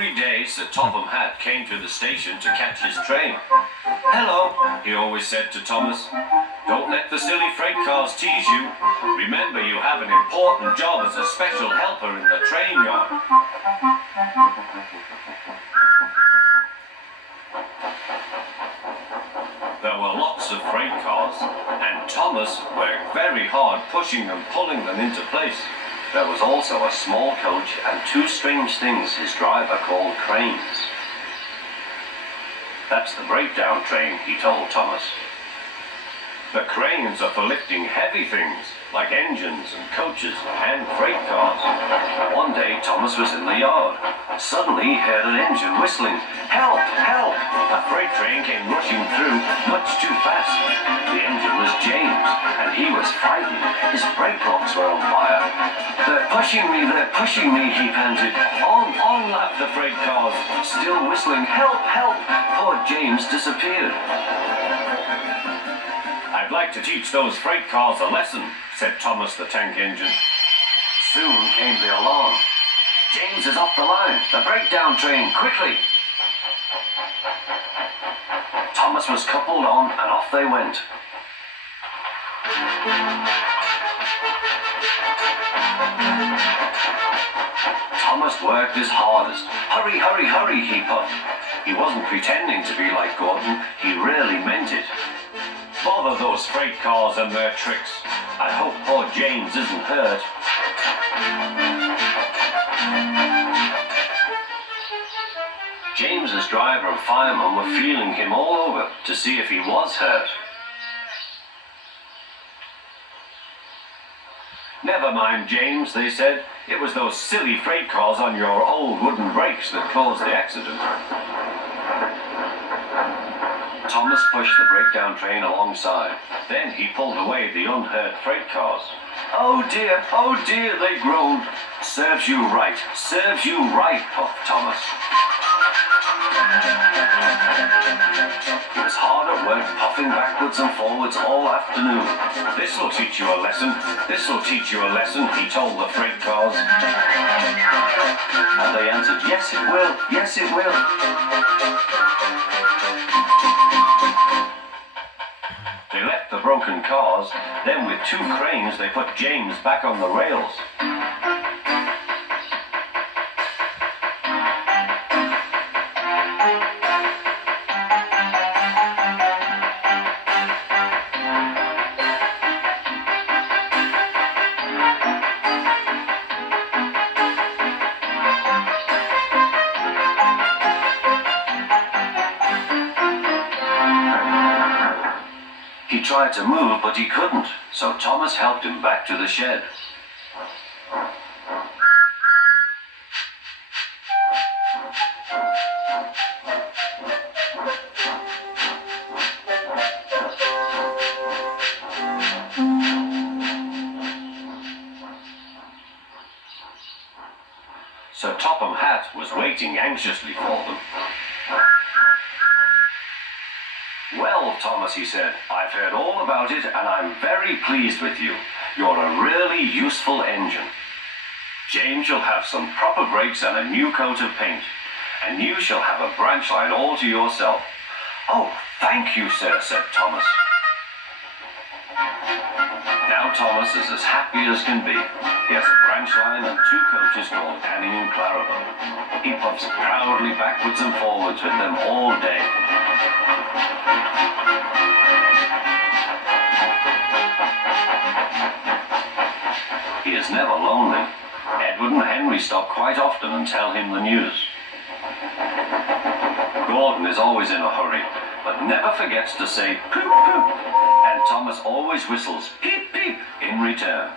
Every day Sir Topham Hatt came to the station to catch his train. "Hello," he always said to Thomas. "Don't let the silly freight cars tease you. Remember, you have an important job as a special helper in the train yard." There were lots of freight cars, and Thomas worked very hard pushing and pulling them into place. There was also a small coach and two strange things his driver called cranes. "That's the breakdown train," he told Thomas. "The cranes are for lifting heavy things, like engines and coaches and freight cars." One day Thomas was in the yard. Suddenly he heard an engine whistling. "Help! Help!" A freight train came rushing through, much too fast. The engine was James, and he was frightened. His brake locks were on fire. They're pushing me," he panted. On," laughed the freight cars, still whistling. "Help! Help!" Poor James disappeared. "I'd like to teach those freight cars a lesson," said Thomas the tank engine. Soon came the alarm. "James is off the line. The breakdown train, quickly!" Thomas was coupled on, and off they went. Thomas worked his hardest. "Hurry, hurry, hurry," he puffed. He wasn't pretending to be like Gordon. He really meant it. "Bother those freight cars and their tricks. I hope poor James isn't hurt." James's driver and fireman were feeling him all over to see if he was hurt. "Never mind, James," they said. "It was those silly freight cars on your old wooden brakes that caused the accident." Thomas pushed the breakdown train alongside. Then he pulled away the unhurt freight cars. Oh dear, they groaned. Serves you right, puffed Thomas. He was hard at work, puffing backwards and forwards all afternoon. This'll teach you a lesson, he told the freight cars. And they answered, "Yes, it will, yes, it will." They left the broken cars, then with two cranes they put James back on the rails. He tried to move, but he couldn't, so Thomas helped him back to the shed. Sir Topham Hatt was waiting anxiously for them. "Well, Thomas," he said, "I've heard all about it, and I'm very pleased with you. You're a really useful engine. James shall have some proper brakes and a new coat of paint, and you shall have a branch line all to yourself." "Oh, thank you, sir," said Thomas. Now Thomas is as happy as can be. He has a branch line and two coaches called Annie and Clarabelle. He puffs proudly backwards and forwards with them all day. He is never lonely. Edward and Henry stop quite often and tell him the news. Gordon is always in a hurry, but never forgets to say poop poop, and Thomas always whistles peep peep in return.